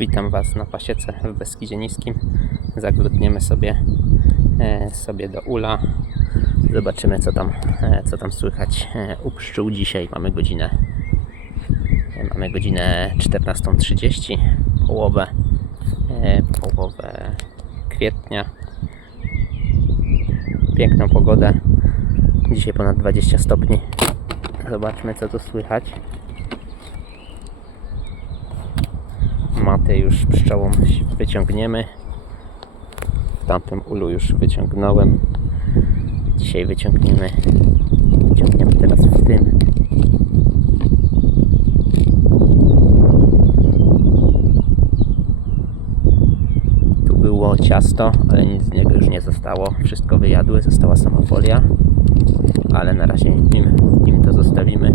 Witam Was na pasiece w Beskidzie Niskim. Zaglądniemy sobie, e, sobie do ula. Zobaczymy co tam, e, co tam słychać e, u pszczół dzisiaj. Mamy godzinę mamy godzinę 14.30, połowę, połowę kwietnia. Piękną pogodę. Dzisiaj ponad 20 stopni. Zobaczmy co tu słychać. Matę już pszczołą wyciągniemy. W tamtym ulu już wyciągnąłem. Dzisiaj wyciągniemy. Wyciągniemy teraz w tym. Tu było ciasto, ale nic z niego już nie zostało. Wszystko wyjadły, została sama folia. Ale na razie im, im to zostawimy.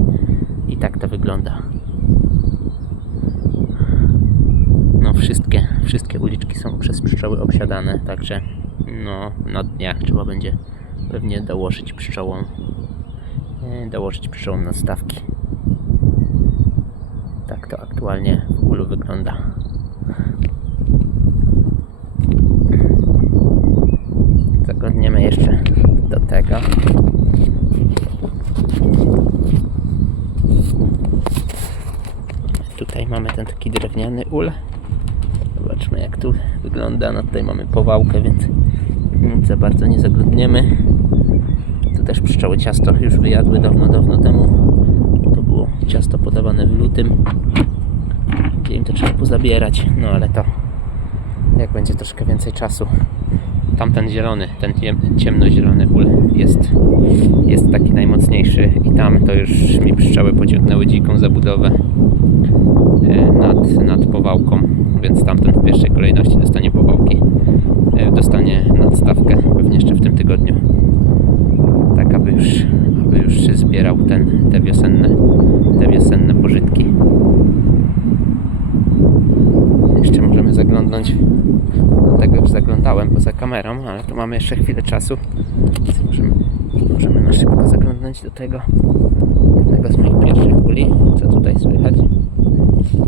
I tak to wygląda. No wszystkie, uliczki są przez pszczoły obsiadane, także no na dniach trzeba będzie pewnie dołożyć pszczołom e, dołożyć pszczołom na stawki. Tak to aktualnie w ulu wygląda. Zaglądniemy jeszcze do tego. Tutaj mamy ten taki drewniany ul. Zobaczmy jak tu wygląda. No tutaj mamy powałkę, więc za bardzo nie zaglądniemy. Tu też pszczoły ciasto już wyjadły dawno, dawno temu. To było ciasto podawane w lutym. Im to trzeba pozabierać. No ale to jak będzie troszkę więcej czasu. Tamten zielony, ten ciem- ciemnozielony ul jest, jest taki najmocniejszy i tam to już mi pszczoły pociągnęły dziką zabudowę e, nad, nad powałką, więc tamten w pierwszej kolejności dostanie powałki, e, dostanie nadstawkę pewnie jeszcze w tym tygodniu. Tak, aby już, aby już się zbierał ten, te wiosenne, te wiosenne pożytki. Jeszcze możemy zaglądnąć tego już zaglądałem poza kamerą, ale tu mamy jeszcze chwilę czasu. Możemy, możemy na szybko zaglądnąć do tego jednego z moich pierwszych uli. Co tutaj słychać?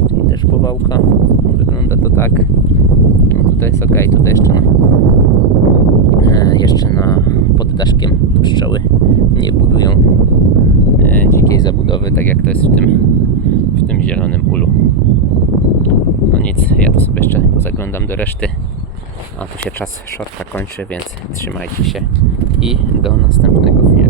Czyli też powałka. Wygląda to tak. No tutaj jest ok, tutaj jeszcze na, e, jeszcze na pod daszkiem pszczoły nie budują e, dzikiej zabudowy, tak jak to jest w tym, w tym zielonym ulu. No nic, ja to sobie jeszcze zaglądam do reszty. A tu się czas shorta kończy, więc trzymajcie się i do następnego filmu.